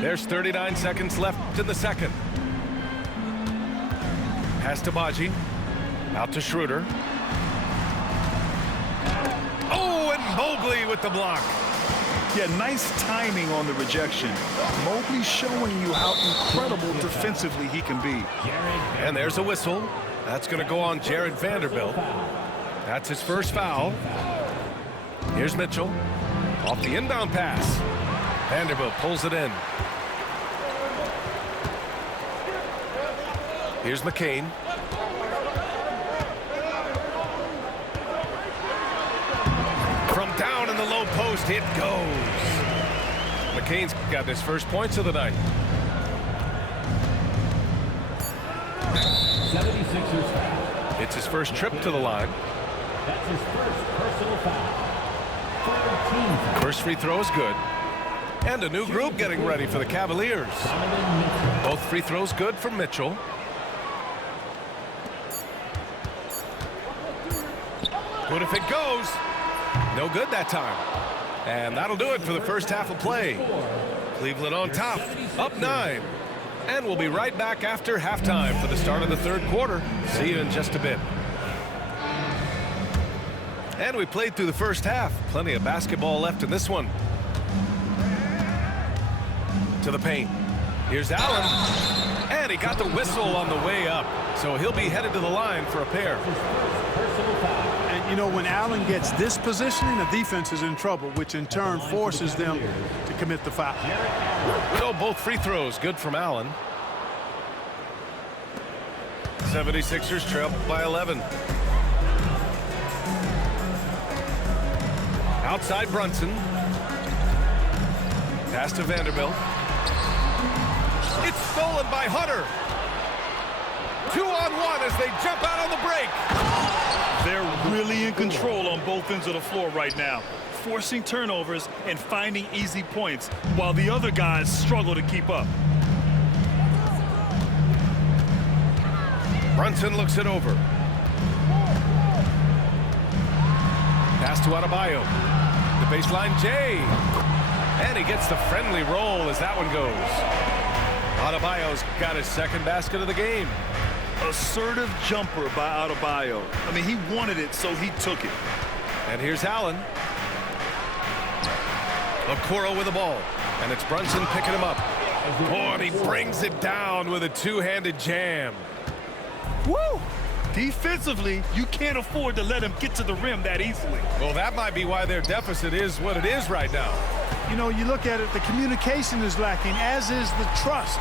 There's 39 seconds left in the second. Pass to Baji. Out to Schroeder. Oh, and Mobley with the block. Yeah, nice timing on the rejection. Mobley showing you how incredible defensively he can be. And there's a whistle. That's going to go on Jared Vanderbilt. That's his first foul. Here's Mitchell. Off the inbound pass. Vanderbilt pulls it in. Here's McCain. From down in the low post, it goes. McCain's got his first points of the night. 76ers foul. It's his first trip to the line. That's his first personal foul. 13 foul. First free throw is good. And a new group getting ready for the Cavaliers. Both free throws good from Mitchell. What if it goes? No good that time. And that'll do it for the first half of play. Cleveland on top, up 9. And we'll be right back after halftime for the start of the third quarter. See you in just a bit. And we played through the first half. Plenty of basketball left in this one. To the paint. Here's Allen. And he got the whistle on the way up. So he'll be headed to the line for a pair. And, you know, when Allen gets this positioning, the defense is in trouble, which in turn forces them to commit the foul. So both free throws good from Allen. 76ers trail by 11. Outside Brunson. Pass to Vanderbilt. It's stolen by Hunter. 2-on-1 as they jump out on the break. They're really in control on both ends of the floor right now, forcing turnovers and finding easy points while the other guys struggle to keep up. Brunson looks it over. Pass to Adebayo. The baseline, Jay. And he gets the friendly roll as that one goes. Adebayo's got his second basket of the game. Assertive jumper by Adebayo. I mean, he wanted it, so he took it. And here's Allen. Okoro with the ball. And it's Brunson picking him up. Oh, and he brings it down with a two-handed jam. Woo! Defensively, you can't afford to let him get to the rim that easily. Well, that might be why their deficit is what it is right now. You know, you look at it, the communication is lacking, as is the trust.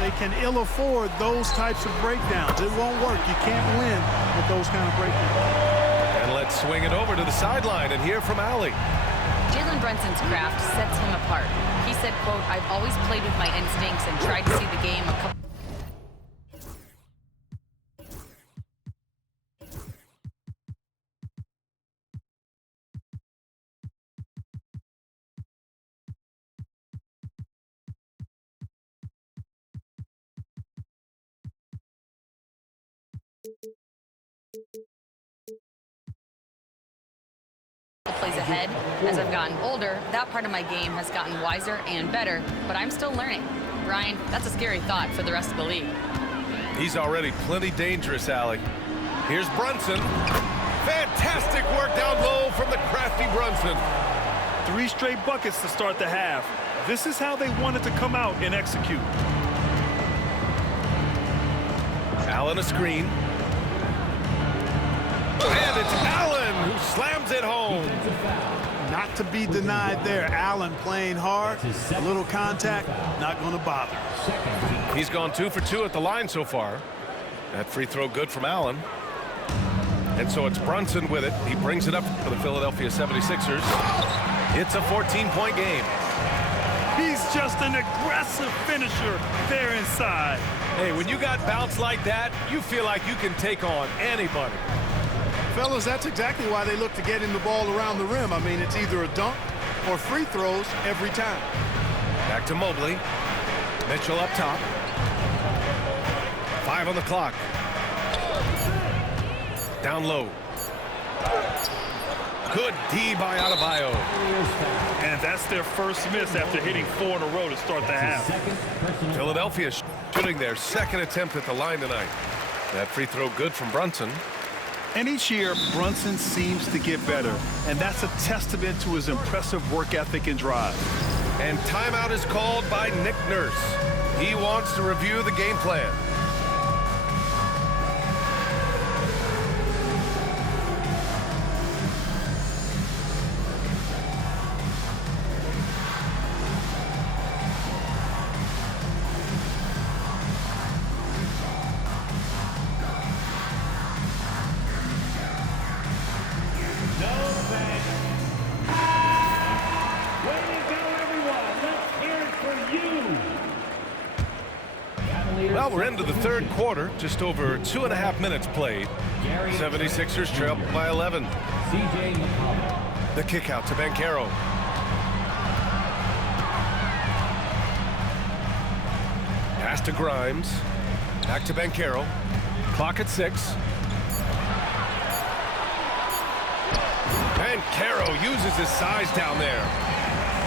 They can ill afford those types of breakdowns. It won't work. You can't win with those kind of breakdowns. And let's swing it over to the sideline and hear from Allie. Jalen Brunson's craft sets him apart. He said, quote, "I've always played with my instincts and tried to see the game a couple." Plays ahead. As I've gotten older, that part of my game has gotten wiser and better, but I'm still learning. Brian, that's a scary thought for the rest of the league. He's already plenty dangerous, Allie. Here's Brunson. Fantastic work down low from the crafty Brunson. 3 straight buckets to start the half. This is how they wanted to come out and execute. Allen a screen. And it's Allen who slams it home. Not to be denied there. Allen playing hard. A little contact, not going to bother. He's gone 2 for 2 at the line so far. That free throw good from Allen. And so it's Brunson with it. He brings it up for the Philadelphia 76ers. It's a 14-point game. He's just an aggressive finisher there inside. Hey, when you got bounce like that, you feel like you can take on anybody. Fellas, that's exactly why they look to get him the ball around the rim. I mean, it's either a dunk or free throws every time. Back to Mobley. Mitchell up top. 5 on the clock. Down low. Good D by Adebayo. And And that's their first miss after hitting 4 in a row to start the half. Philadelphia shooting their second attempt at the line tonight. That free throw good from Brunson. And each year, Brunson seems to get better, and that's a testament to his impressive work ethic and drive. And timeout is called by Nick Nurse. He wants to review the game plan. Well, we're into the third quarter, just over 2.5 minutes played. 76ers trail by 11. The kick out to Banchero. Pass to Grimes. Back to Banchero. Clock at 6. Banchero uses his size down there.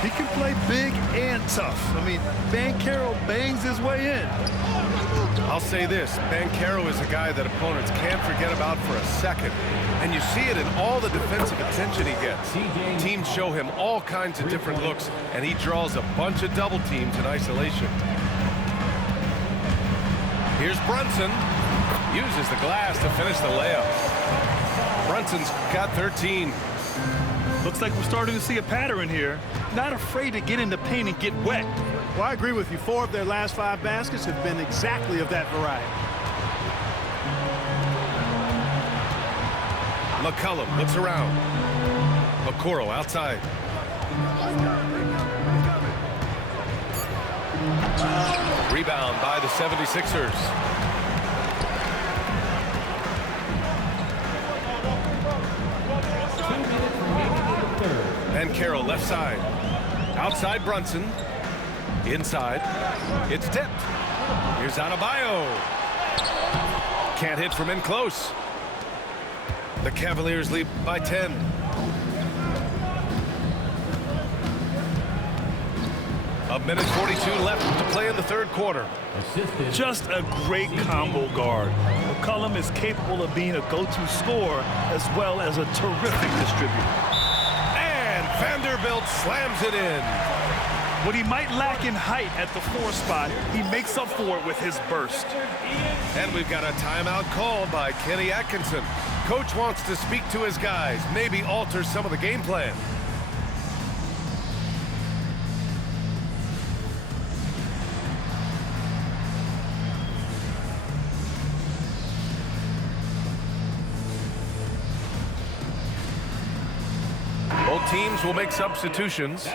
He can play big and tough. I mean, Banchero bangs his way in. I'll say this, Banchero is a guy that opponents can't forget about for a second. And you see it in all the defensive attention he gets. Teams show him all kinds of different looks, and he draws a bunch of double teams in isolation. Here's Brunson. Uses the glass to finish the layup. Brunson's got 13. Looks like we're starting to see a pattern here. Not afraid to get in the paint and get wet. Well, I agree with you. 4 of their last 5 baskets have been exactly of that variety. McCollum looks around. Okoro outside. Rebound by the 76ers. Banchero left side. Outside Brunson. Inside. It's tipped. Here's Adebayo. Can't hit from in close. The Cavaliers lead by 10. A minute 42 left to play in the third quarter. Just a great combo guard. McCollum is capable of being a go-to scorer as well as a terrific distributor. And Vanderbilt slams it in. What he might lack in height at the 4 spot, he makes up for it with his burst. And we've got a timeout called by Kenny Atkinson. Coach wants to speak to his guys, maybe alter some of the game plan. Both teams will make substitutions.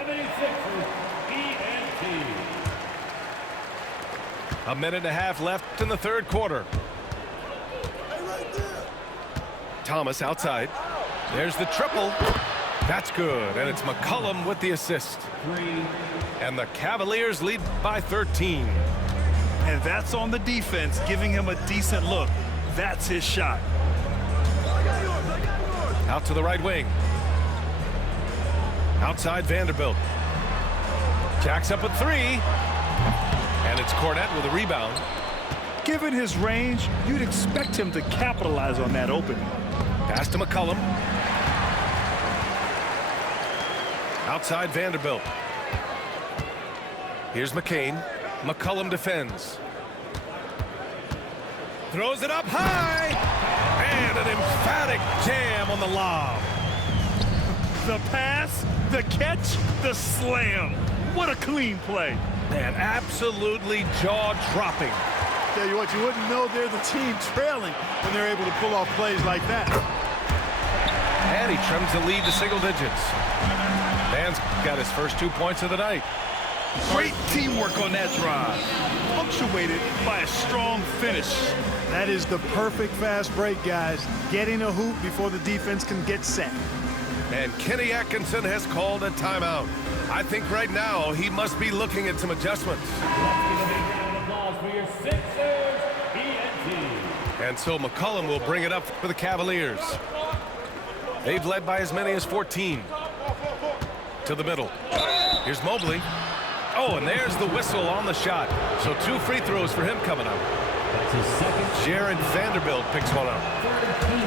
A minute and a half left in the third quarter. Thomas outside. There's the triple. That's good, and it's McCollum with the assist. And the Cavaliers lead by 13. And that's on the defense, giving him a decent look. That's his shot. Out to the right wing. Outside Vanderbilt. Jacks up at 3. And it's Cornette with a rebound. Given his range, you'd expect him to capitalize on that opening. Pass to McCollum. Outside Vanderbilt. Here's McCain. McCollum defends. Throws it up high. And an emphatic jam on the lob. The pass, the catch, the slam. What a clean play. Man, absolutely jaw-dropping. Tell you what, you wouldn't know they're the team trailing when they're able to pull off plays like that. And he trims the lead to single digits. Van's got his first 2 points of the night. Great teamwork on that drive. Punctuated by a strong finish. That is the perfect fast break, guys. Getting a hoop before the defense can get set. And Kenny Atkinson has called a timeout. I think right now he must be looking at some adjustments. And so McCollum will bring it up for the Cavaliers. They've led by as many as 14. to the middle. Here's Mobley. Oh, and there's the whistle on the shot. So 2 free throws for him coming up. That's his second. Jared Vanderbilt picks one up.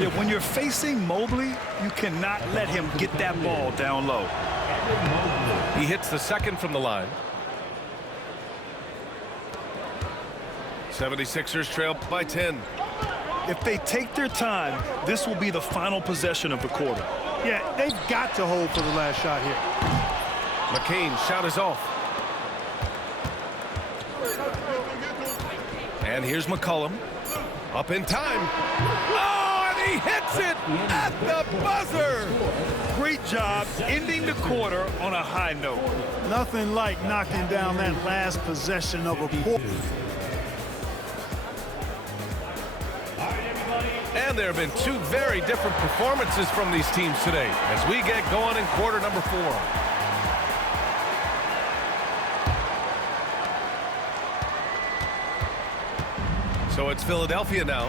Yeah, when you're facing Mobley, you cannot let him get that ball down low. He hits the second from the line. 76ers trail by 10. If they take their time, this will be the final possession of the quarter. Yeah, they've got to hold for the last shot here. McCain shot is off. And here's McCollum. Up in time. Oh, and he hits it at the buzzer. Great job ending the quarter on a high note. Nothing like knocking down that last possession of a quarter. And there have been 2 very different performances from these teams today as we get going in quarter number 4. So it's Philadelphia now,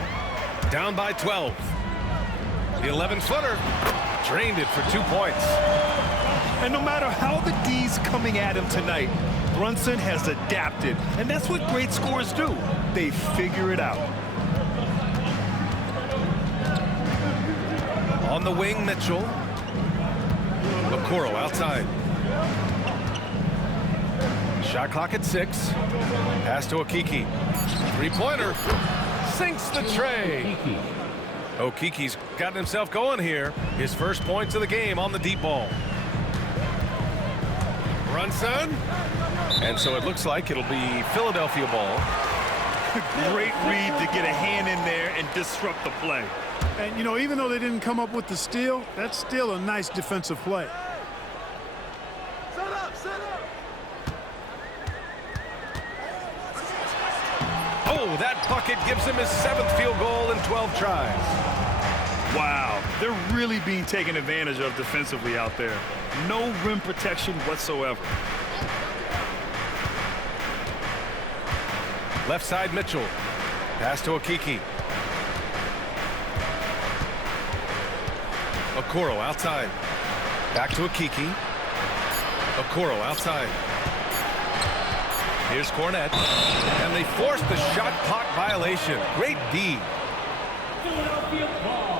down by 12. The 11-footer drained it for 2 points. And no matter how the D's coming at him tonight, Brunson has adapted. And that's what great scorers do. They figure it out. On the wing, Mitchell. Okoro outside. Shot clock at 6. Pass to Okiki. 3-pointer. Sinks the tray. Okiki's gotten himself going here. His first points of the game on the deep ball. Brunson. And so it looks like it'll be Philadelphia ball. Great read to get a hand in there and disrupt the play. And, you know, even though they didn't come up with the steal, that's still a nice defensive play. Oh, that bucket gives him his 7th field goal in 12 tries. Wow, they're really being taken advantage of defensively out there. No rim protection whatsoever. Left side, Mitchell. Pass to Okiki. Okoro outside. Back to Okiki. Okoro outside. Here's Cornette. And they forced the shot clock violation. Great D. Philadelphia ball.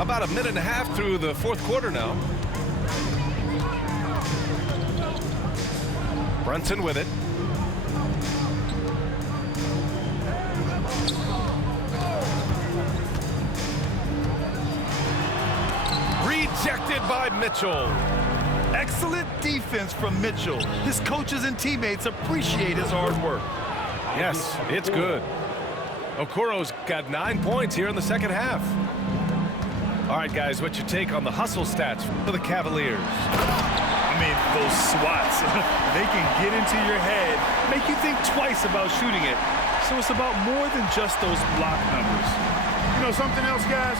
About a minute and a half through the 4th quarter now. Brunson with it. Rejected by Mitchell. Excellent defense from Mitchell. His coaches and teammates appreciate his hard work. Yes, it's good. Okoro's got 9 points here in the second half. All right, guys, what's your take on the hustle stats for the Cavaliers? I mean, those swats, they can get into your head, make you think twice about shooting it. So it's about more than just those block numbers. You know something else, guys?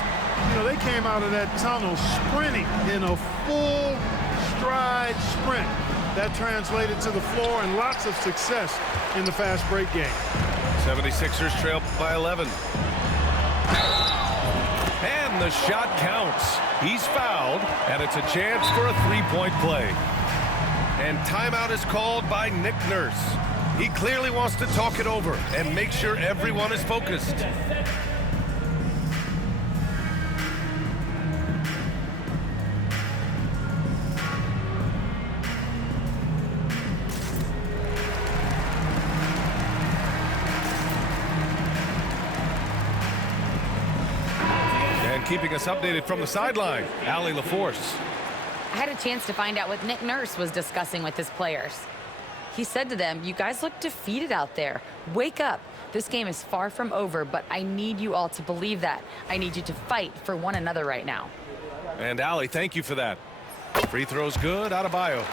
You know, they came out of that tunnel sprinting in a full stride sprint. That translated to the floor and lots of success in the fast break game. 76ers trail by 11. And the shot counts. He's fouled, and it's a chance for a 3-point play. And timeout is called by Nick Nurse. He clearly wants to talk it over and make sure everyone is focused. Keeping us updated from the sideline, Allie LaForce. I had a chance to find out what Nick Nurse was discussing with his players. He said to them, "You guys look defeated out there. Wake up. This game is far from over, but I need you all to believe that. I need you to fight for one another right now." And Allie, thank you for that. Free throws good. Adebayo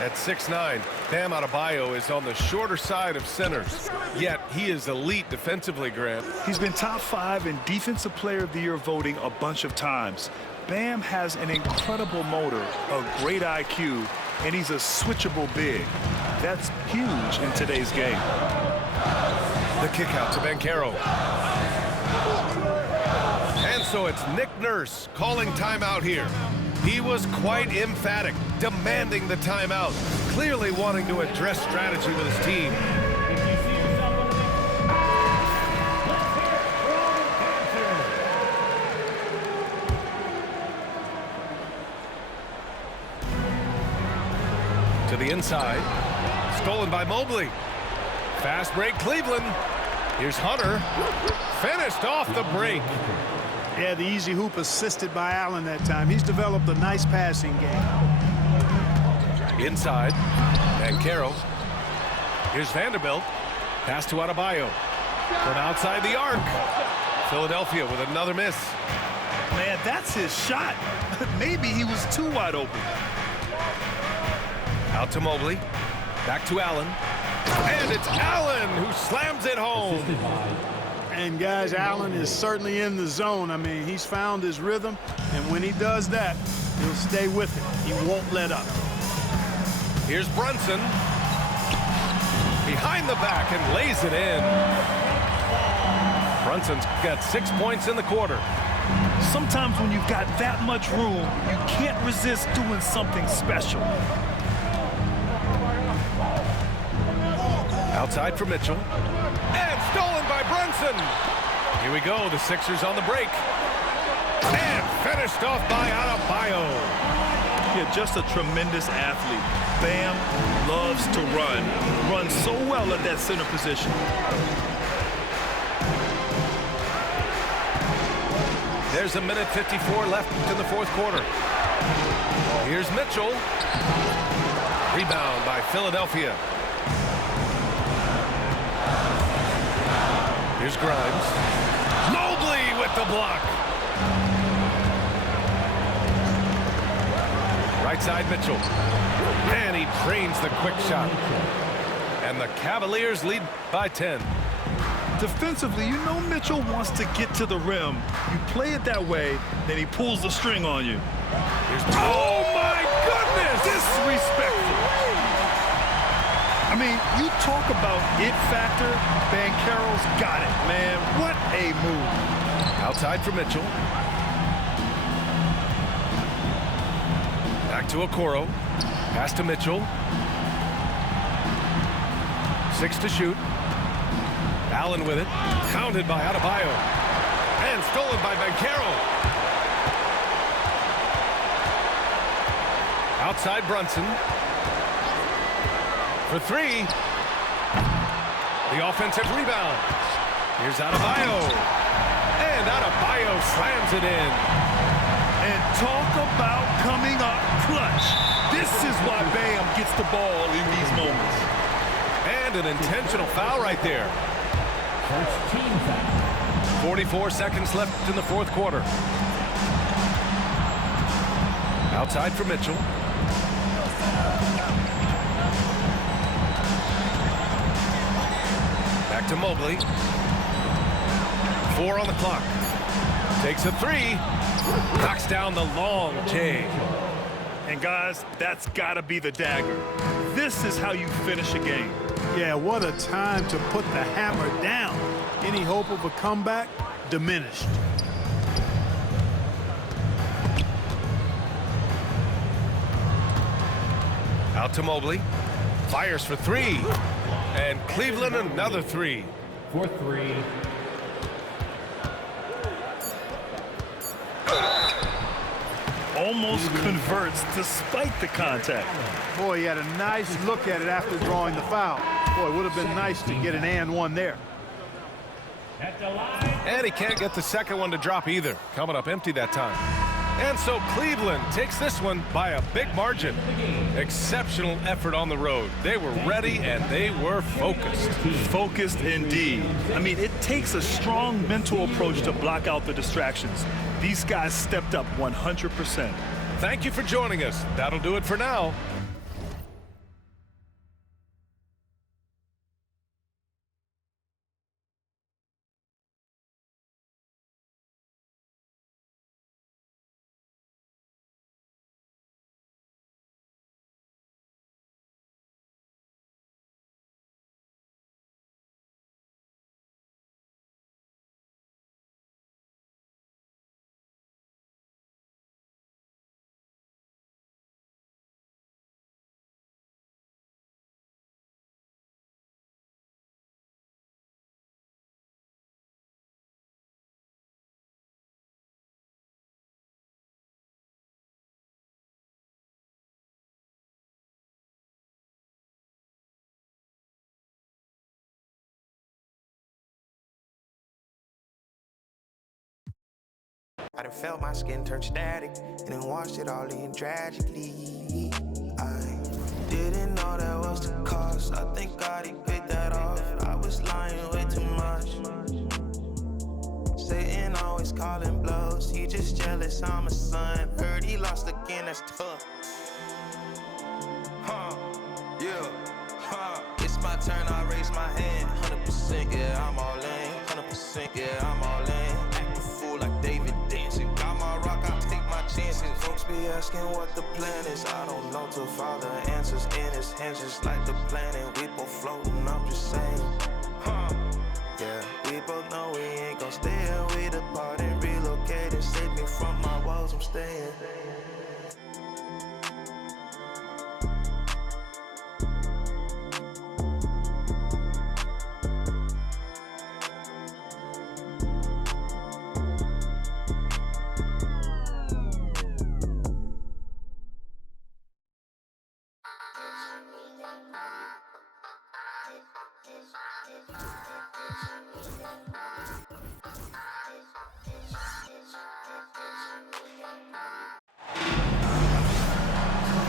at 6'9". Bam Adebayo is on the shorter side of centers, yet he is elite defensively, Grant. He's been top 5 in Defensive Player of the Year voting a bunch of times. Bam has an incredible motor, a great IQ, and he's a switchable big. That's huge in today's game. The kick out to Banchero. And so it's Nick Nurse calling timeout here. He was quite emphatic, demanding the timeout, clearly wanting to address strategy with his team. To the inside, stolen by Mobley. Fast break, Cleveland. Here's Hunter, finished off the break. Yeah, the easy hoop assisted by Allen that time. He's developed a nice passing game. Inside, Banchero. Here's Vanderbilt. Pass to Adebayo. From outside the arc. Philadelphia with another miss. Man, that's his shot. Maybe he was too wide open. Out to Mobley. Back to Allen. And it's Allen who slams it home. And guys, Allen is certainly in the zone. I mean, he's found his rhythm, and when he does that, he'll stay with it. He won't let up. Here's Brunson. Behind the back and lays it in. Brunson's got 6 points in the quarter. Sometimes when you've got that much room, you can't resist doing something special. Outside for Mitchell. And stolen by Brunson. Here we go. The Sixers on the break. And finished off by Adebayo. Yeah, just a tremendous athlete. Bam loves to run. Runs so well at that center position. There's a minute 54 left in the fourth quarter. Here's Mitchell. Rebound by Philadelphia. Here's Grimes. Mobley with the block. Right side Mitchell. And he drains the quick shot. And the Cavaliers lead by 10. Defensively, you know Mitchell wants to get to the rim. You play it that way, then he pulls the string on you. Oh my goodness! Disrespectful. I mean, you talk about it factor, Banchero's got it, man. What a move. Outside for Mitchell. Back to Okoro. Pass to Mitchell. 6 to shoot. Allen with it. Counted by Adebayo. And stolen by Banchero. Outside Brunson. For 3. The offensive rebound. Here's Adebayo. And Adebayo slams it in. And talk about coming up clutch. This is why Bam gets the ball in these moments. And an intentional foul right there. First team foul. 44 seconds left in the fourth quarter. Outside for Mitchell. Back to Mobley. 4 on the clock. Takes a 3. Knocks down the long J. And guys, that's got to be the dagger. This is how you finish a game. Yeah, what a time to put the hammer down. Any hope of a comeback diminished. Out to Mobley. Fires for 3. And Cleveland another 3. For 3. Almost converts despite the contact. Boy, he had a nice look at it after drawing the foul. Boy, it would have been nice to get an and one there. At the line. And he can't get the second one to drop either. Coming up empty that time. And so Cleveland takes this one by a big margin. Exceptional effort on the road. They were ready and they were focused. Focused indeed. I mean, it takes a strong mental approach to block out the distractions. These guys stepped up 100%. Thank you for joining us. That'll do it for now. I done felt my skin turn static and then washed it all in tragically. I didn't know that was the cost. I think God, he paid that off. I was lying way too much. Satan always calling blows. He just jealous, I'm a son. Heard he lost again, that's tough. It's my turn, I raise my hand. 100%, yeah, I'm all in. 100%, yeah, I'm all in. Act a fool like David dancing. Got my rock, I take my chances. Folks be asking what the plan is. I don't know till Father answers in his hands, just like the planet. We both floating, I'm just saying. Yeah, we both know we ain't gon' stay here. We depart and relocate and save me from my woes, I'm staying.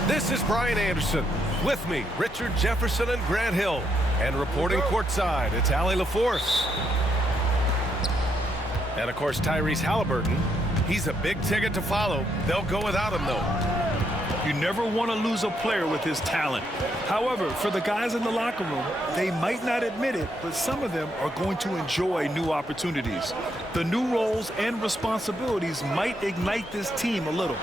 This is Brian Anderson. With me, Richard Jefferson and Grant Hill. And reporting courtside, it's Allie LaForce. And of course, Tyrese Halliburton. He's a big ticket to follow. They'll go without him, though. You never want to lose a player with his talent. However, for the guys in the locker room, they might not admit it, but some of them are going to enjoy new opportunities. The new roles and responsibilities might ignite this team a little.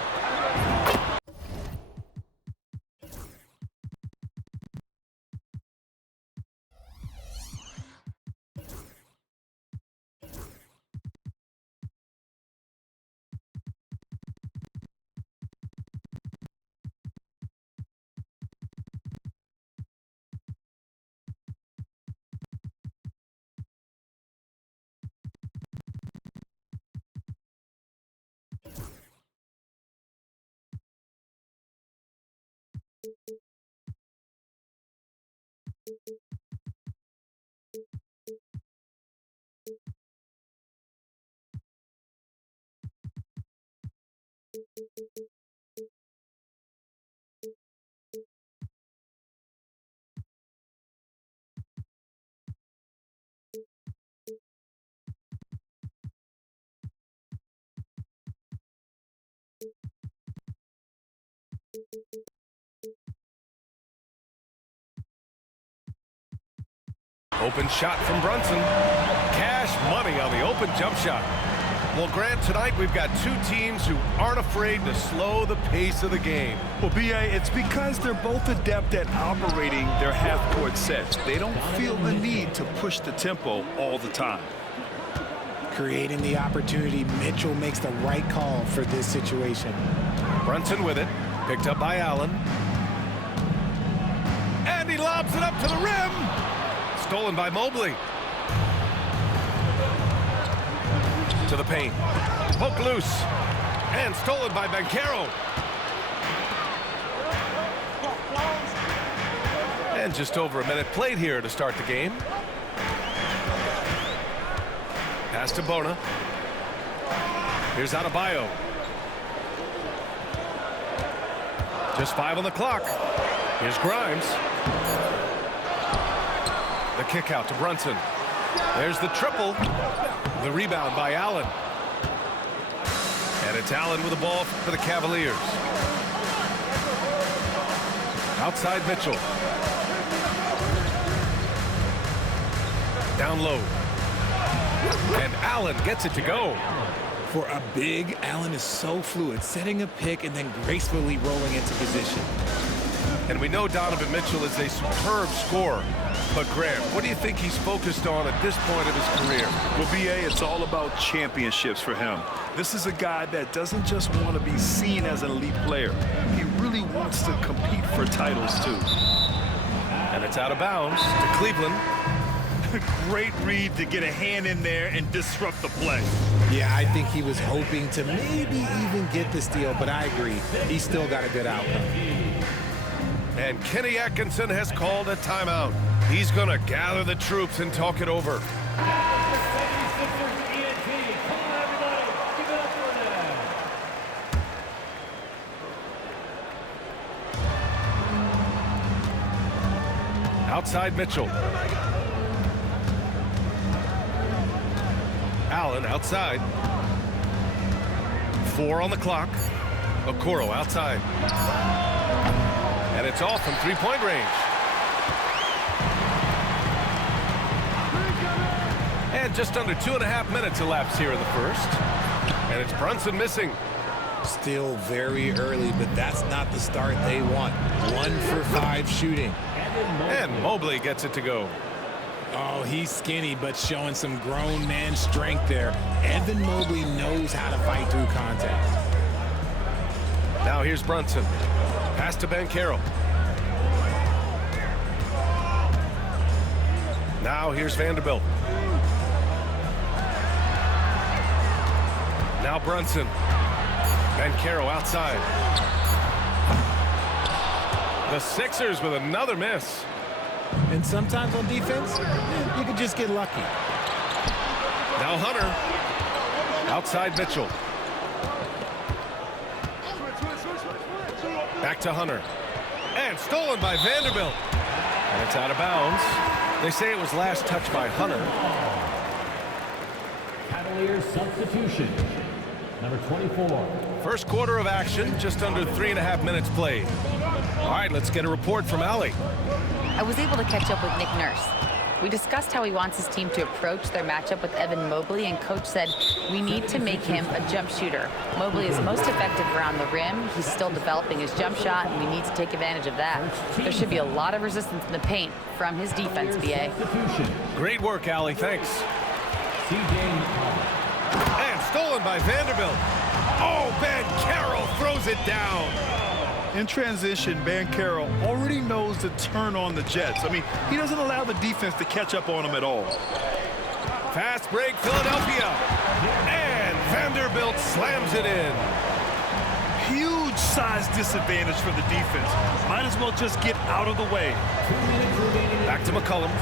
Open shot from Brunson. Cash money on the open jump shot. Well, Grant, tonight we've got two teams who aren't afraid to slow the pace of the game. Well, B.A., it's because they're both adept at operating their half-court sets. They don't feel the need to push the tempo all the time. Creating the opportunity, Mitchell makes the right call for this situation. Brunson with it. Picked up by Allen. And he lobs it up to the rim. Stolen by Mobley. To the paint. Poked loose. And stolen by Banchero. And just over a minute played here to start the game. Pass to Bona. Here's Adebayo. Just 5 on the clock. Here's Grimes. The kick out to Brunson. There's the triple. The rebound by Allen. And it's Allen with the ball for the Cavaliers. Outside Mitchell. Down low. And Allen gets it to go. For a big, Allen is so fluid, setting a pick and then gracefully rolling into position. And we know Donovan Mitchell is a superb scorer. But Grant, what do you think he's focused on at this point of his career? Well, B.A., it's all about championships for him. This is a guy that doesn't just want to be seen as an elite player. He really wants to compete for titles, too. And it's out of bounds to Cleveland. Great read to get a hand in there and disrupt the play. Yeah, I think he was hoping to maybe even get the steal, but I agree. He still got a good outcome. And Kenny Atkinson has called a timeout. He's going to gather the troops and talk it over. Outside Mitchell. Allen outside. 4 on the clock. Okoro outside. And it's off from three-point range. And just under 2.5 minutes elapsed here in the first. And it's Brunson missing. Still very early, but that's not the start they want. 1 for 5 shooting. And Mobley gets it to go. Oh, he's skinny, but showing some grown man strength there. Evan Mobley knows how to fight through contact. Now here's Brunson. Pass to Banchero. Now here's Vanderbilt. Now Brunson. Banchero outside. The Sixers with another miss. And sometimes on defense, you can just get lucky. Now Hunter. Outside Mitchell. Back to Hunter. And stolen by Vanderbilt. And it's out of bounds. They say it was last touched by Hunter. Cavaliers substitution. Number 24. First quarter of action, just under 3.5 minutes played. All right, let's get a report from Allie. I was able to catch up with Nick Nurse. We discussed how he wants his team to approach their matchup with Evan Mobley, and Coach said we need to make him a jump shooter. Mobley is most effective around the rim. He's still developing his jump shot, and we need to take advantage of that. There should be a lot of resistance in the paint from his defense, BA. Great work, Allie. Thanks. CJ And stolen by Vanderbilt. Oh, Banchero throws it down. In transition, Banchero already knows to turn on the Jets. I mean, he doesn't allow the defense to catch up on him at all. Fast break, Philadelphia. And Vanderbilt slams it in. Huge size disadvantage for the defense. Might as well just get out of the way. Back to McCollum.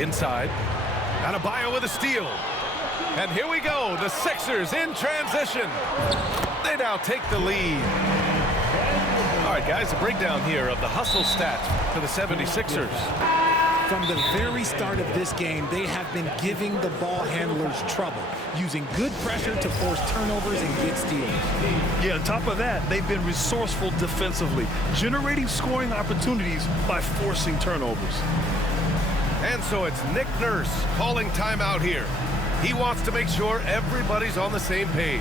Inside. Adebayo with a steal. And here we go. The Sixers in transition. They now take the lead. All right, guys, a breakdown here of the hustle stats for the 76ers. From the very start of this game, they have been giving the ball handlers trouble, using good pressure to force turnovers and get steals. Yeah, on top of that, they've been resourceful defensively, generating scoring opportunities by forcing turnovers. And so it's Nick Nurse calling timeout here. He wants to make sure everybody's on the same page.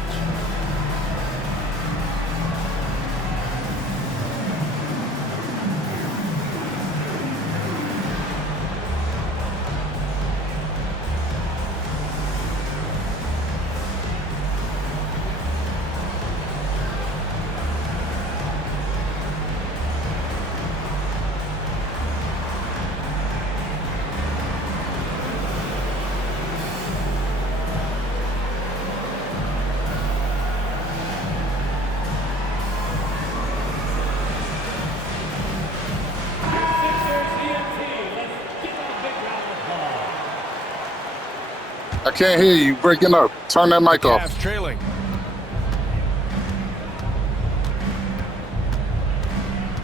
I can't hear you. Breaking up. Turn that mic off. Cavs trailing.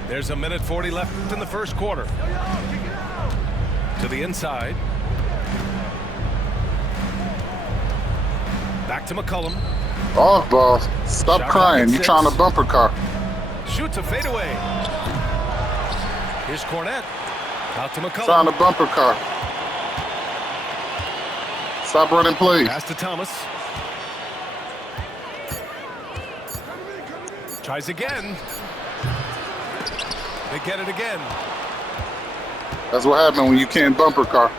There's 1:40 left in the first quarter. To the inside. Back to McCollum. Off ball. Stop Shot crying. clock at You're trying to 6. bumper car. Shoots a fadeaway. Here's Cornette. Out to Trying McCollum. to bumper car. Stop running plays. Pass to Thomas. Tries again. They get it again. That's what happened when you can't bumper car.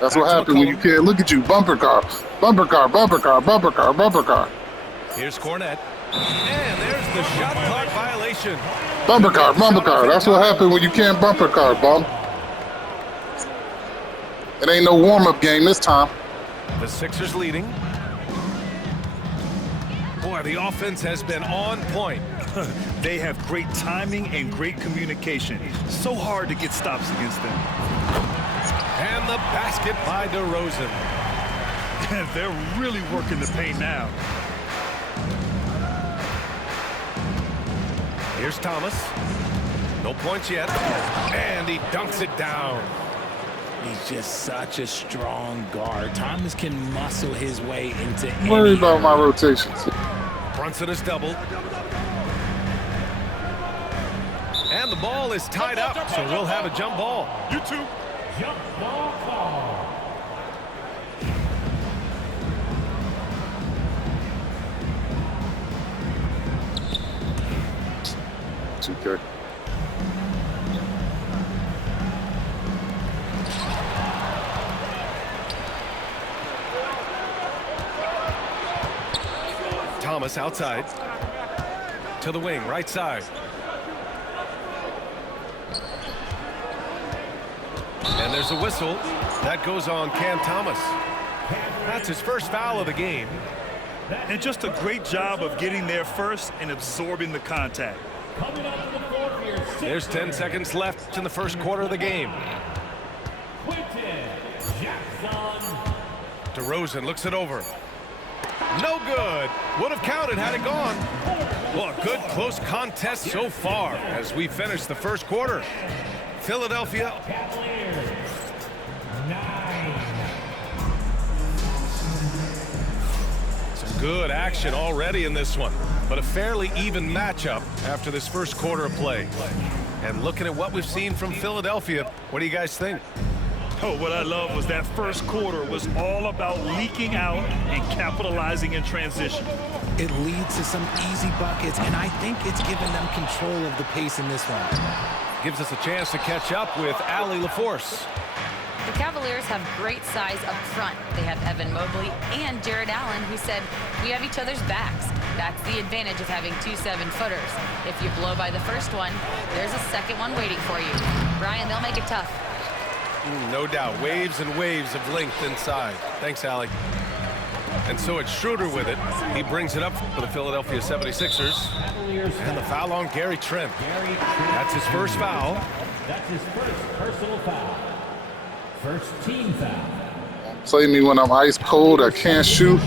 That's what Back to happened when you McCollum. can't. Look at you. Bumper car. Bumper car. Bumper car. Bumper car. Bumper car. Here's Cornette. And there's the shot clock violation. Bumper car. Bumper car. That's what happened when you can't bumper car, bum. It ain't no warm-up game this time. The Sixers leading. Boy, the offense has been on point. They have great timing and great communication. So hard to get stops against them. And the basket by DeRozan. They're really working the paint now. Here's Thomas. No points yet. And he dunks it down. He's just such a strong guard. Thomas can muscle his way into any... Worry about my rotations. Brunson is doubled. And the ball is tied up, so we'll have a jump ball. You two. Jump ball call. It's okay. Thomas outside. To the wing, right side. And there's a whistle. That goes on Cam Thomas. That's his first foul of the game. And just a great job of getting there first and absorbing the contact. Coming up to the floor for your There's 10 seconds left in the first quarter of the game. Quentin Jackson. DeRozan looks it over. No good. Would have counted had it gone. Well, a good close contest so far as we finish the first quarter. Philadelphia. Cavaliers. 9. Some good action already in this one, but a fairly even matchup after this first quarter of play. And looking at what we've seen from Philadelphia, what do you guys think? Oh, what I love was that first quarter was all about leaking out and capitalizing in transition. It leads to some easy buckets, and I think it's given them control of the pace in this one. Gives us a chance to catch up with Allie LaForce. The Cavaliers have great size up front. They have Evan Mobley and Jared Allen, who said, we have each other's backs. That's the advantage of having 2 7-footers. If you blow by the first one, there's a second one waiting for you. Brian, they'll make it tough. No doubt. Waves and waves of length inside. Thanks, Allie. And so it's Schroeder with it. He brings it up for the Philadelphia 76ers. And the foul on Gary Trent. That's his first foul. That's his first personal foul. First team foul. Play me when I'm ice cold. I can't shoot.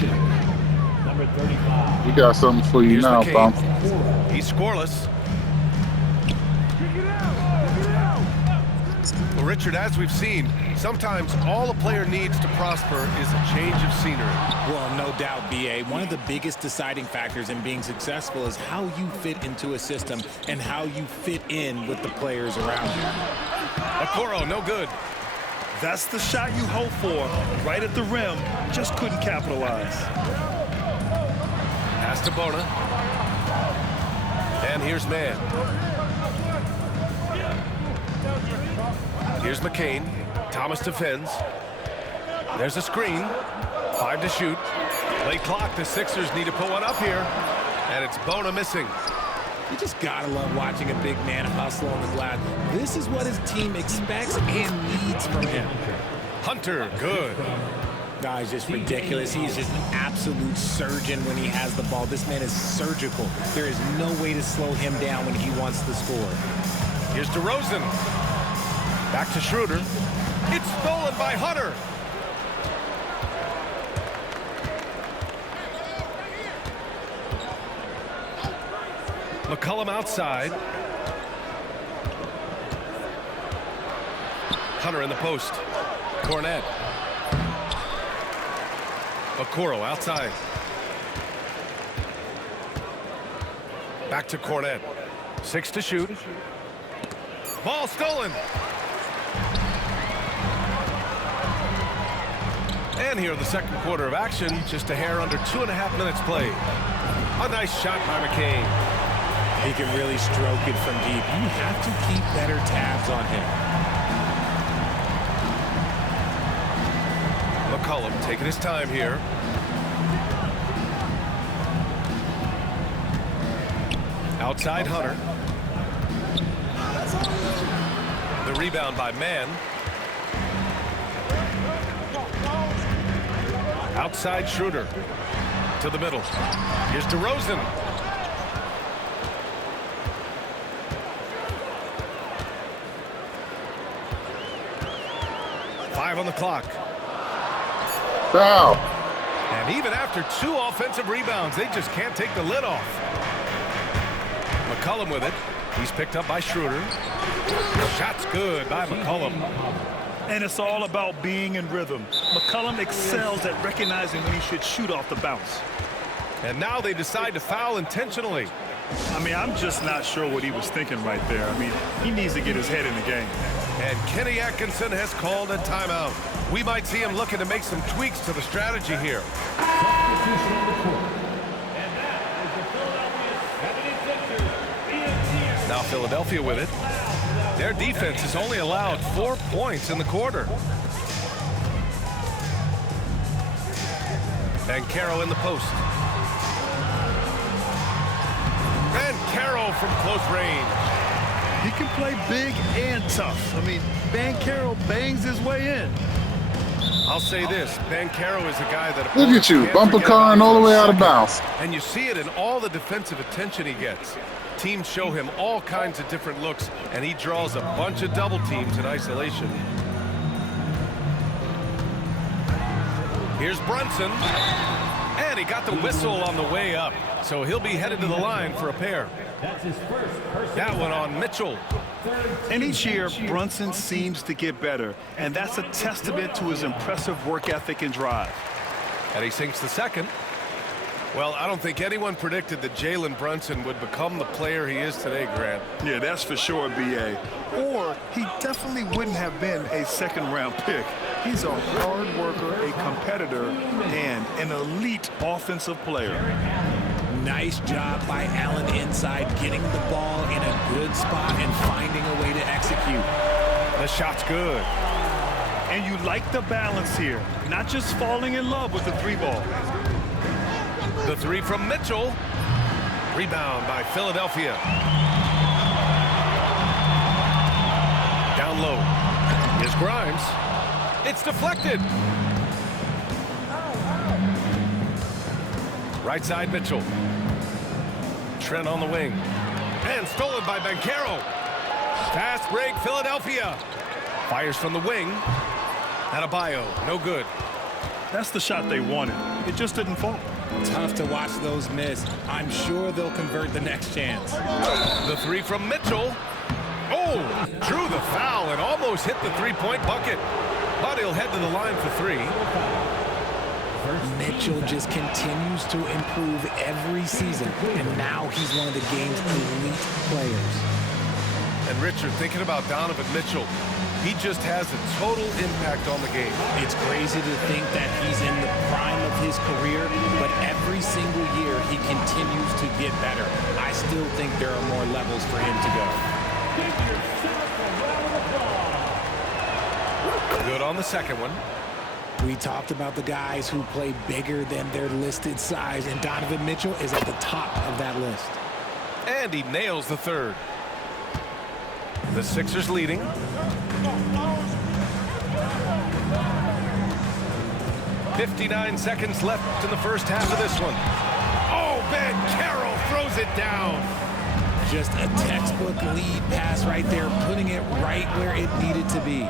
Number 35. We got something for you Here's now, McCain. Bump. He's scoreless. Well, Richard, as we've seen, sometimes all a player needs to prosper is a change of scenery. Well, no doubt, B.A. One of the biggest deciding factors in being successful is how you fit into a system and how you fit in with the players around you. Okoro, no good. That's the shot you hope for. Right at the rim, just couldn't capitalize. Pass to Bona. And here's Mann. Here's McCain. Thomas defends. There's a screen. 5 to shoot. Late clock. The Sixers need to put one up here. And it's Bona missing. You just gotta love watching a big man hustle on the glass. This is what his team expects and needs from him. Hunter, good. Guy's just ridiculous. He's just an absolute surgeon when he has the ball. This man is surgical. There is no way to slow him down when he wants to score. Here's DeRozan. Back to Schroeder. It's stolen by Hunter. McCollum outside. Hunter in the post. Cornet. Okoro outside. Back to Cornet. 6 to shoot. Ball stolen. And here in the second quarter of action, just a hair under 2.5 minutes played. A nice shot by McCain. He can really stroke it from deep. You have to keep better tabs on him. McCollum taking his time here. Outside Hunter. The rebound by Mann. Outside Schroeder. To the middle. Here's DeRozan. Five on the clock. Foul. And even after 2 offensive rebounds, they just can't take the lid off. McCollum with it. He's picked up by Schroeder. Shot's good by McCollum. And it's all about being in rhythm. McCollum excels at recognizing when he should shoot off the bounce. And now they decide to foul intentionally. I mean, I'm just not sure what he was thinking right there. I mean, he needs to get his head in the game. And Kenny Atkinson has called a timeout. We might see him looking to make some tweaks to the strategy here. Now Philadelphia with it. Their defense has only allowed 4 points in the quarter. Banchero in the post. Banchero from close range. He can play big and tough. I mean, Banchero bangs his way in. I'll say this, Banchero is a guy that... Look at you, bumper car and all the way out of bounds. And you see it in all the defensive attention he gets. Teams show him all kinds of different looks, and he draws a bunch of double teams in isolation. Here's Brunson. And he got the whistle on the way up, so he'll be headed to the line for a pair. That one on Mitchell. And each year, Brunson seems to get better, and that's a testament to his impressive work ethic and drive. And he sinks the second. Well, I don't think anyone predicted that Jalen Brunson would become the player he is today, Grant. Yeah, that's for sure, B.A. Or he definitely wouldn't have been a second-round pick. He's a hard worker, a competitor, and an elite offensive player. Nice job by Allen inside, getting the ball in a good spot and finding a way to execute. The shot's good. And you like the balance here, not just falling in love with the three ball. The three from Mitchell. Rebound by Philadelphia. Down low. Here's Grimes. It's deflected. Right side Mitchell. Trent on the wing. And stolen by Banchero. Fast break Philadelphia. Fires from the wing. Adebayo, no good. That's the shot they wanted. It just didn't fall. Tough to watch those miss. I'm sure they'll convert the next chance. The three from Mitchell. Oh, drew the foul and almost hit the three-point bucket. But he'll head to the line for three. Mitchell just continues to improve every season, and now he's one of the game's elite players. And Richard, thinking about Donovan Mitchell, he just has a total impact on the game. It's crazy to think that he's in the prime of his career, but every single year he continues to get better. I still think there are more levels for him to go. Good on the second one. We talked about the guys who play bigger than their listed size, and Donovan Mitchell is at the top of that list. And he nails the third. The Sixers leading. .59 seconds left in the first half of this one. Oh, Banchero throws it down. Just a textbook lead pass right there, putting it right where it needed to be.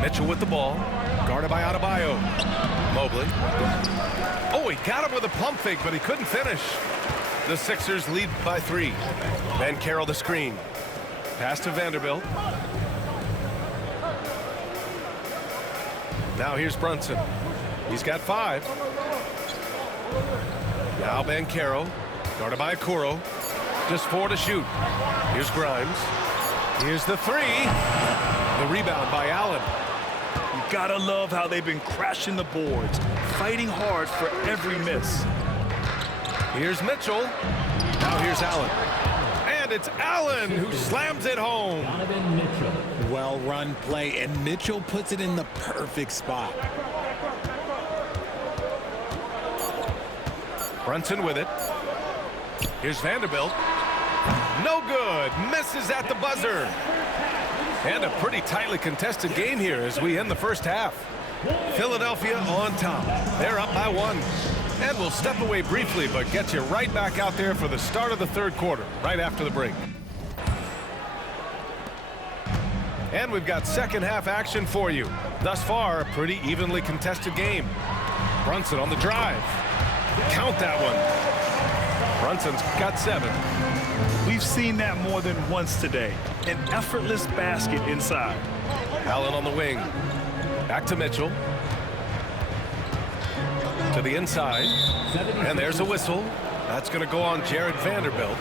Mitchell with the ball, guarded by Adebayo. Mobley. Oh, he got him with a pump fake, but he couldn't finish. The Sixers lead by 3. Banchero the screen. Pass to Vanderbilt. Now here's Brunson. He's got 5. Now Banchero, guarded by Okoro. Just 4 to shoot. Here's Grimes. Here's the 3. The rebound by Allen. You gotta love how they've been crashing the boards, fighting hard for every miss. Here's Mitchell. Now here's Allen. And it's Allen who slams it home. Donovan Mitchell. Well-run play, and Mitchell puts it in the perfect spot. Brunson with it. Here's Vanderbilt. No good. Misses at the buzzer. And a pretty tightly contested game here as we end the first half. Philadelphia on top. They're up by 1. And we'll step away briefly, but get you right back out there for the start of the third quarter, right after the break. And we've got second half action for you. Thus far, a pretty evenly contested game. Brunson on the drive. Count that one. Brunson's got 7. We've seen that more than once today. An effortless basket inside. Allen on the wing. Back to Mitchell. To the inside. And there's a whistle. That's going to go on Jared Vanderbilt.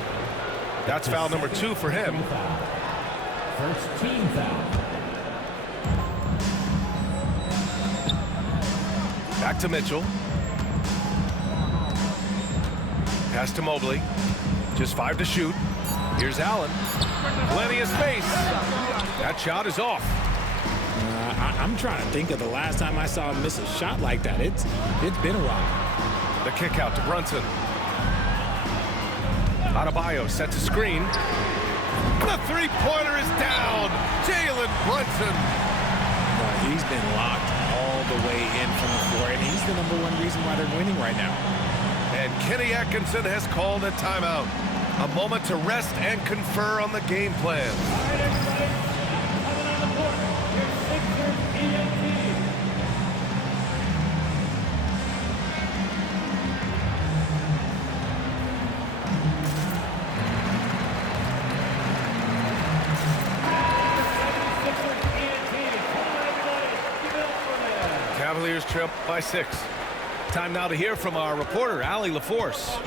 That's foul number 2 for him. First team foul. Back to Mitchell. Pass to Mobley. Just 5 to shoot. Here's Allen. Plenty of space. That shot is off. I'm trying to think of the last time I saw him miss a shot like that. It's been a while. The kick out to Brunson. Adebayo sets a screen. The three-pointer is down. Jalen Brunson. He's been locked all the way in from the floor, and he's the #1 reason why they're winning right now. And Kenny Atkinson has called a timeout. A moment to rest and confer on the game plan. All right, everybody. Coming on the court. Your Sixers ENT. Cavaliers trail by 6. Time now to hear from our reporter, Allie LaForce.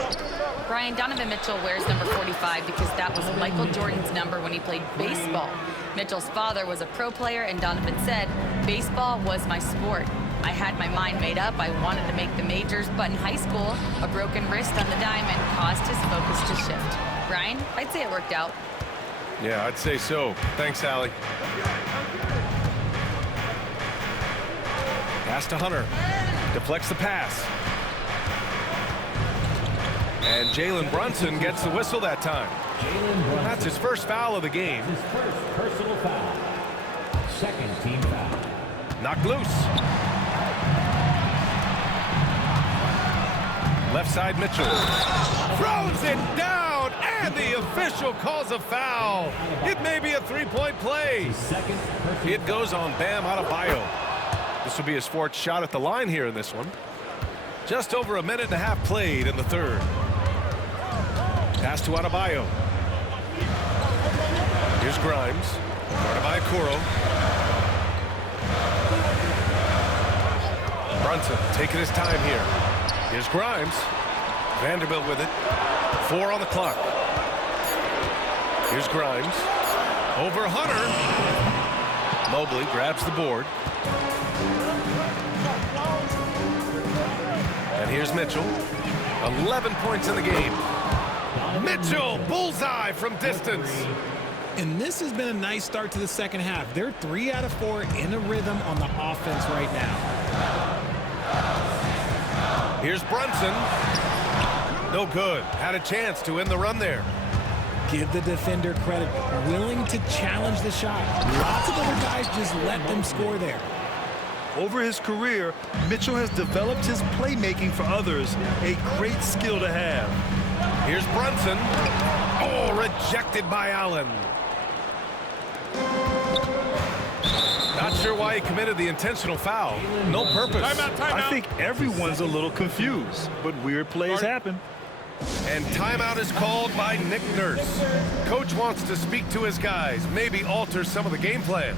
Brian, Donovan Mitchell wears number 45 because that was Michael Jordan's number when he played baseball. Mitchell's father was a pro player, and Donovan said, "Baseball was my sport. I had my mind made up. I wanted to make the majors, but in high school, a broken wrist on the diamond caused his focus to shift." Brian, I'd say it worked out. Yeah, I'd say so. Thanks, Allie. Pass to Hunter. Deflects the pass. And Jalen Brunson gets the whistle that time. That's his first foul of the game. His first personal foul. Second team foul. Knocked loose. Left side Mitchell. Throws it down, and the official calls a foul. It may be a three-point play. Second personal It goes on Bam Adebayo. This will be his 4th shot at the line here in this one. Just over a minute and a half played in the 3rd. Pass to Adebayo. Here's Grimes. Guarded by Okoro. Brunson taking his time here. Here's Grimes. Vanderbilt with it. 4 on the clock. Here's Grimes. Over Hunter. Mobley grabs the board. And here's Mitchell. 11 points in the game. Mitchell, bullseye from distance. And this has been a nice start to the second half. They're 3 out of 4 in a rhythm on the offense right now. Here's Brunson. No good. Had a chance to end the run there. Give the defender credit. Willing to challenge the shot. Lots of other guys just let them score there. Over his career, Mitchell has developed his playmaking for others, a great skill to have. Here's Brunson. Oh, rejected by Allen. Not sure why he committed the intentional foul. No purpose. I think everyone's a little confused, but weird plays happen. And timeout is called by Nick Nurse. Coach wants to speak to his guys, maybe alter some of the game plan.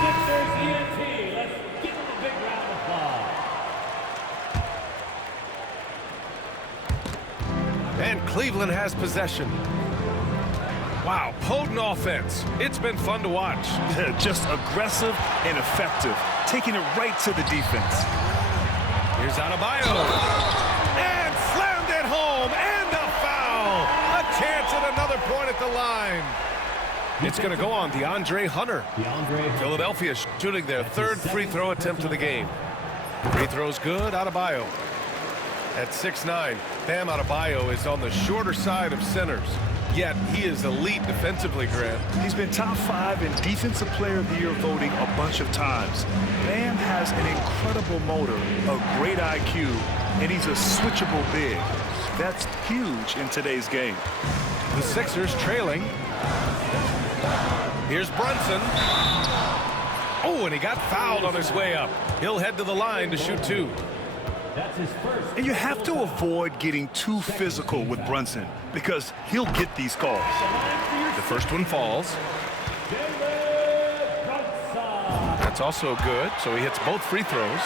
Sixers ENT. Let's give them a big round of applause. And Cleveland has possession. Wow, potent offense. It's been fun to watch. Just aggressive and effective, taking it right to the defense. Here's Adebayo. And slammed it home, and a foul. A chance at another point at the line. It's going to go on DeAndre Hunter. Philadelphia shooting their 3rd free throw attempt of the game. Free throw's good. Adebayo at 6'9". Bam Adebayo is on the shorter side of centers. Yet he is elite defensively, Grant. He's been top 5 in Defensive Player of the Year voting a bunch of times. Bam has an incredible motor, a great IQ, and he's a switchable big. That's huge in today's game. The Sixers trailing. Here's Brunson. Oh, and he got fouled on his way up. He'll head to the line to shoot 2. That's his first. And you have to avoid getting too physical with Brunson because he'll get these calls. The first one falls. That's also good, so he hits both free throws.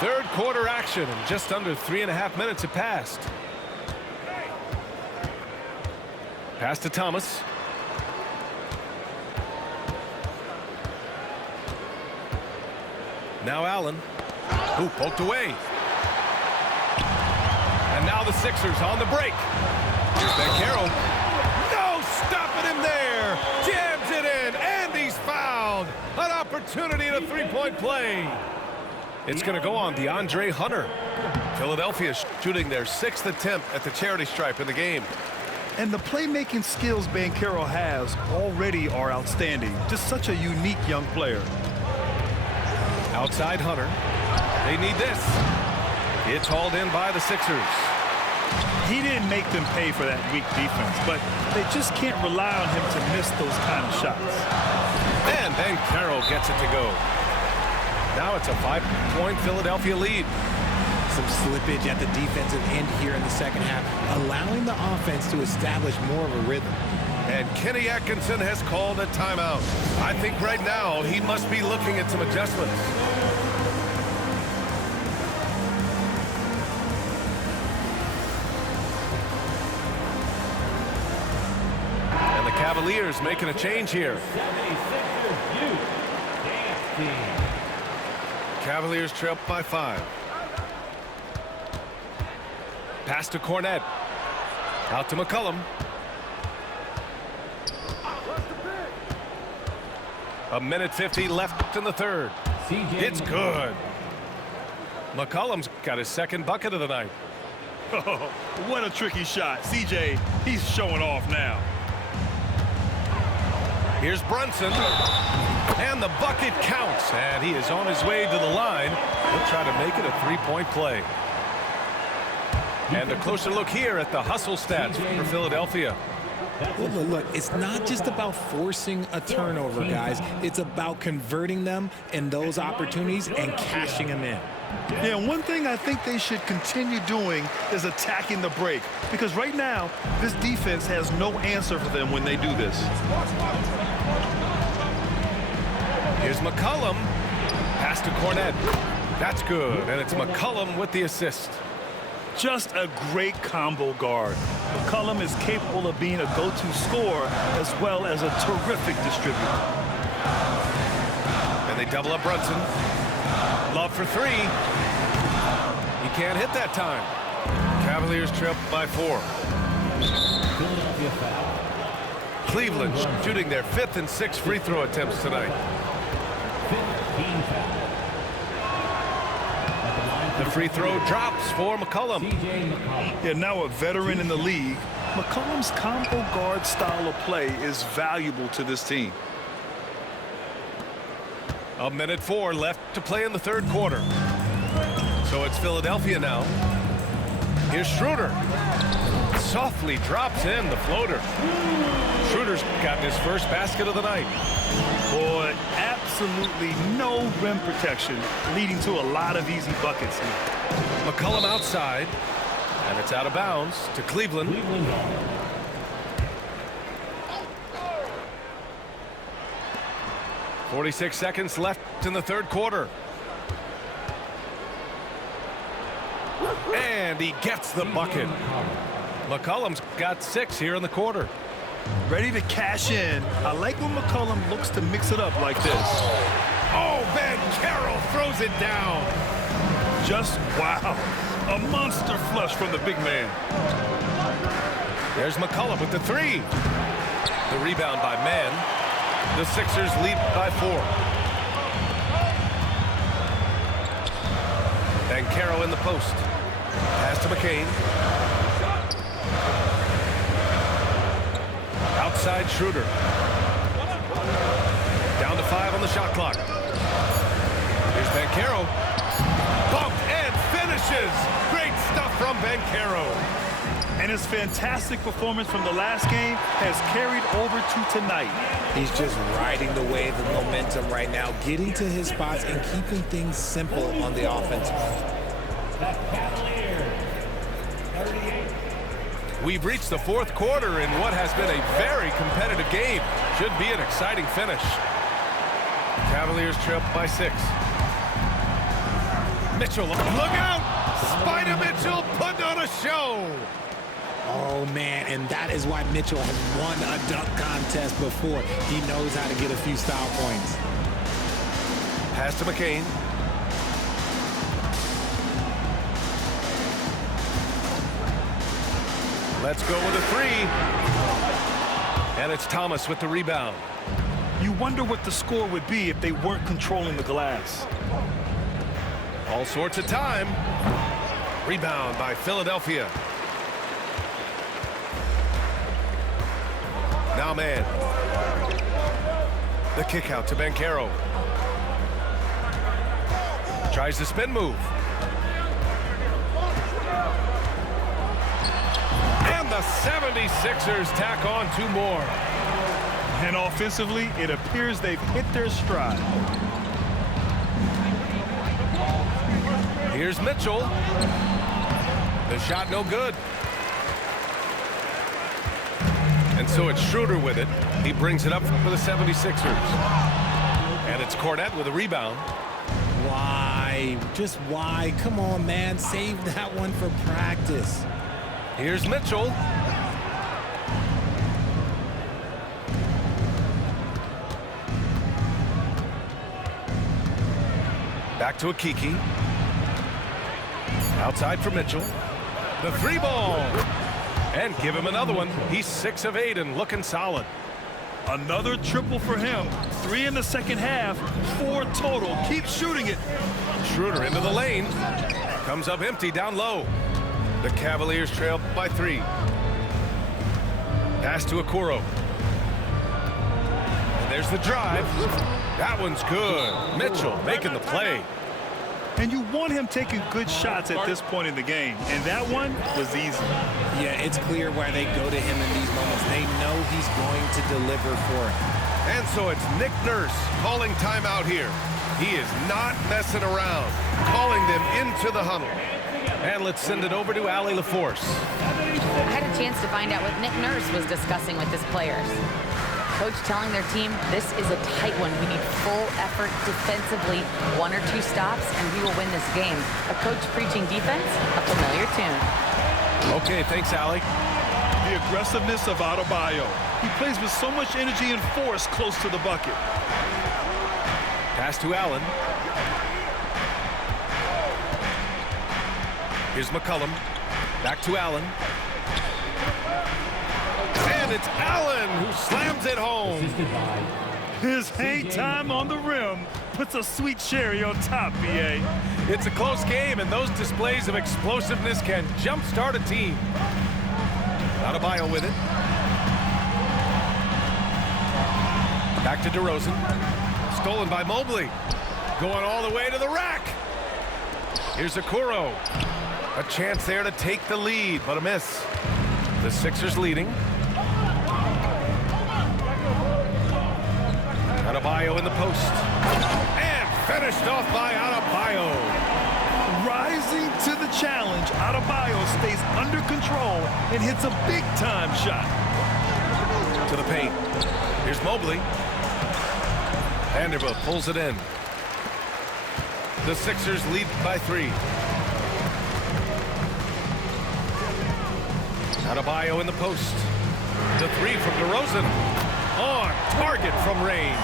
Third quarter action, and just under 3.5 minutes have passed. Pass to Thomas. Now Allen. Ooh, poked away. And now the Sixers on the break. Here's Banchero. No, stopping him there. Jams it in, and he's fouled. An opportunity in a three-point play. It's going to go on DeAndre Hunter. Philadelphia shooting their 6th attempt at the charity stripe in the game. And the playmaking skills Banchero has already are outstanding. Just such a unique young player. Outside Hunter. They need this. It's hauled in by the Sixers. He didn't make them pay for that weak defense, but they just can't rely on him to miss those kind of shots. And Banchero gets it to go. Now it's a 5-point Philadelphia lead. Some slippage at the defensive end here in the second half, allowing the offense to establish more of a rhythm. And Kenny Atkinson has called a timeout. I think right now he must be looking at some adjustments. And the Cavaliers making a change here. 76ers youth dance team. Cavaliers trail by 5. Pass to Cornette. Out to McCollum. A minute 50 left in the third. It's good. McCollum's got his second bucket of the night. Oh, what a tricky shot. CJ, he's showing off now. Here's Brunson. And the bucket counts. And he is on his way to the line. He'll try to make it a three-point play. And a closer look here at the hustle stats for Philadelphia. Well, look, it's not just about forcing a turnover, guys. It's about converting them in those opportunities and cashing them in. Yeah, one thing I think they should continue doing is attacking the break. Because right now, this defense has no answer for them when they do this. Here's McCollum. Pass to Cornette. That's good. And it's McCollum with the assist. Just a great combo guard. McCollum is capable of being a go-to scorer as well as a terrific distributor. And they double up Brunson. Love for 3. He can't hit that time. Cavaliers trail by 4. Philadelphia foul. Cleveland shooting their 5th and 6th free throw attempts tonight. 15 foul. The free throw drops for McCollum. CJ McCollum. Yeah, now a veteran in the league, McCollum's combo guard style of play is valuable to this team. A minute 4 left to play in the third quarter. So it's Philadelphia now. Here's Schroeder. Softly drops in the floater. Schroeder's gotten his first basket of the night. Boy, absolutely no rim protection, leading to a lot of easy buckets here. McCollum outside, and it's out of bounds to Cleveland. Cleveland ball. 46 seconds left in the third quarter. And he gets the bucket. McCollum's got 6 here in the quarter. Ready to cash in. I like when McCollum looks to mix it up like this. Oh, Banchero throws it down. Just wow. A monster flush from the big man. There's McCollum with the 3. The rebound by Mann. The Sixers lead by 4. Banchero in the post. Pass to McCain. Outside Schroeder. Down to 5 on the shot clock. Here's Banchero. Bumped and finishes. Great stuff from Banchero. And his fantastic performance from the last game has carried over to tonight. He's just riding the wave of momentum right now, getting to his spots and keeping things simple on the offensive end. Cavaliers. 38. We've reached the fourth quarter in what has been a very competitive game. Should be an exciting finish. Cavaliers trail by 6. Mitchell, look out! Spider Mitchell putting on a show. Oh, man, and that is why Mitchell has won a dunk contest before. He knows how to get a few style points. Pass to McCain. Let's go with a 3. And it's Thomas with the rebound. You wonder what the score would be if they weren't controlling the glass. All sorts of time. Rebound by Philadelphia. Now man. The kick out to Banchero. Tries the spin move. And the 76ers tack on 2 more. And offensively, it appears they've hit their stride. Here's Mitchell. The shot no good. And so it's Schroeder with it. He brings it up for the 76ers. And it's Cornette with a rebound. Why? Just why? Come on, man. Save that one for practice. Here's Mitchell. Back to Akiki. Outside for Mitchell. The 3 ball. And give him another one. He's 6 of 8 and looking solid. Another triple for him. 3 in the second half, 4 total. Keep shooting it. Schroeder into the lane. Comes up empty down low. The Cavaliers trail by 3. Pass to Okoro. And there's the drive. That one's good. Mitchell making the play. And you want him taking good shots at this point in the game. And that one was easy. Yeah, it's clear why they go to him in these moments. They know he's going to deliver for it. And so it's Nick Nurse calling timeout here. He is not messing around. Calling them into the huddle. And let's send it over to Allie LaForce. I had a chance to find out what Nick Nurse was discussing with his players. Coach telling their team, this is a tight one. We need full effort defensively, 1 or 2 stops, and we will win this game. A coach preaching defense, a familiar tune. Okay, thanks, Allie. The aggressiveness of Adebayo. He plays with so much energy and force close to the bucket. Pass to Allen. Here's McCollum. Back to Allen. And it's Allen who slams it home. His hang time on the rim puts a sweet cherry on top, BA. It's a close game, and those displays of explosiveness can jumpstart a team. Adebayo with it. Back to DeRozan. Stolen by Mobley. Going all the way to the rack. Here's Okoro. A chance there to take the lead, but a miss. The Sixers leading. Adebayo in the post. And finished off by Adebayo. Rising to the challenge, Adebayo stays under control and hits a big-time shot. To the paint. Here's Mobley. Vanderbilt pulls it in. The Sixers lead by 3. Adebayo in the post. The 3 from DeRozan. On target from range.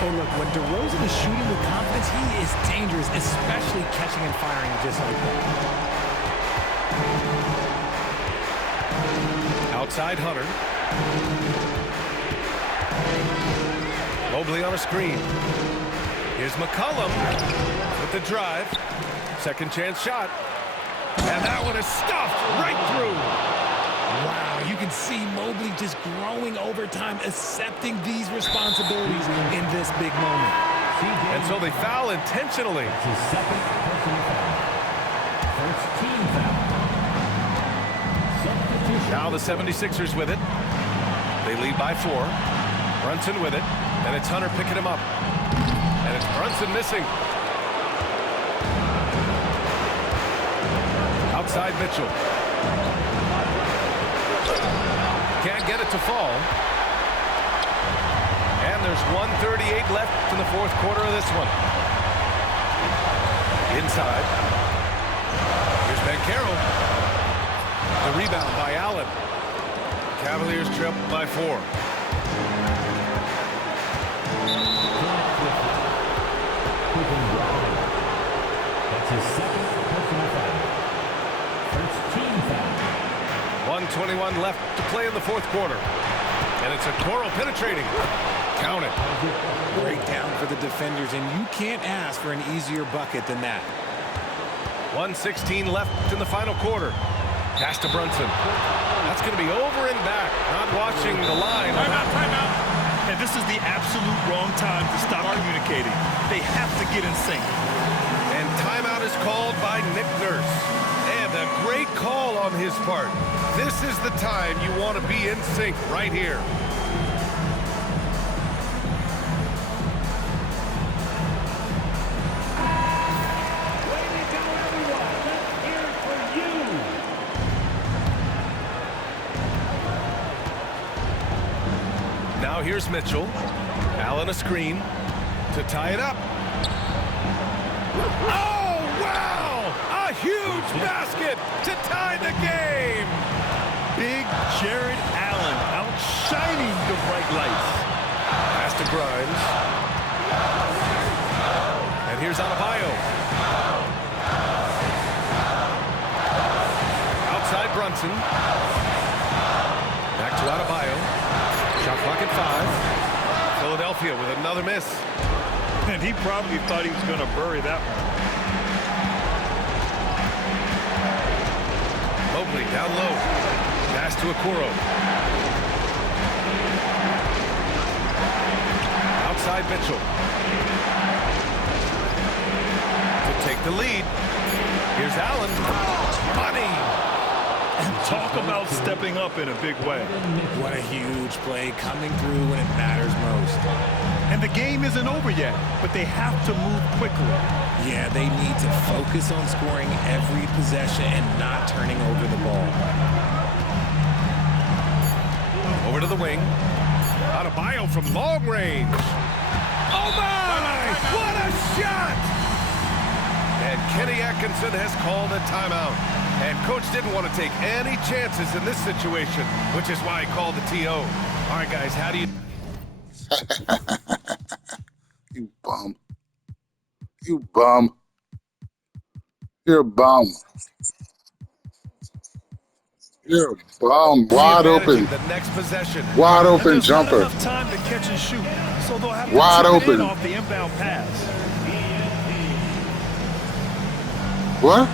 Hey, look, when DeRozan is shooting with confidence, he is dangerous, especially catching and firing just like that. Outside Hunter. Mobley on a screen. Here's McCollum with the drive. Second chance shot. And that one is stuffed right through. Wow, you can see Mobley just growing over time, accepting these responsibilities in this big moment. And so they foul intentionally. It's his second personal foul. First team foul. Substitution. Now the 76ers with it. They lead by 4. Brunson with it. And it's Hunter picking him up. And it's Brunson missing. Outside Mitchell. Can't get it to fall. And there's 1:38 left in the fourth quarter of this one. Inside. Here's Banchero. The rebound by Allen. Cavaliers trip by 4. That's his second personal foul. First team foul. 1:21 left to play in the fourth quarter. And it's Okoro penetrating. Count it. Breakdown for the defenders, and you can't ask for an easier bucket than that. 1:16 left in the final quarter. Pass to Brunson. That's going to be over and back. Not watching the line. Timeout. And this is the absolute wrong time to stop communicating. They have to get in sync. And timeout is called by Nick Nurse. And a great call on his part. This is the time you want to be in sync right here. Way to go, everyone. Let's hear it for you. Now here's Mitchell. Allen a screen to tie it up. Oh, wow! A huge basket to tie the game! Big Jared Allen outshining the bright lights. Pass to Grimes. And here's Adebayo. Outside Brunson. Back to Adebayo. Shot clock at 5. Philadelphia with another miss. And he probably thought he was going to bury that one. Mobley down low. Pass to Okoro. Outside Mitchell. To take the lead. Here's Allen. Money. And talk about stepping up in a big way. What a huge play, coming through when it matters most. And the game isn't over yet, but they have to move quickly. Yeah, they need to focus on scoring every possession and not turning over the ball. Over to the wing. Adebayo from long range. Oh my! What a shot! And Kenny Atkinson has called a timeout. And coach didn't want to take any chances in this situation, which is why he called the TO. All right, guys, how do you... You bum. You bum. You're a bum. You're a bum. Wide open. The next possession. Wide open There's jumper. not enough time to catch and shoot, so they'll have to Wide tip it open. in off the inbound pass. What?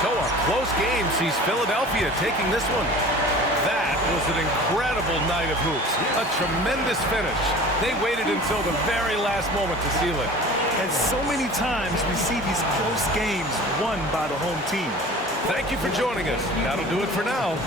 So a close game sees Philadelphia taking this one. That was an incredible night of hoops. A tremendous finish. They waited until the very last moment to seal it. And so many times we see these close games won by the home team. Thank you for joining us. That'll do it for now.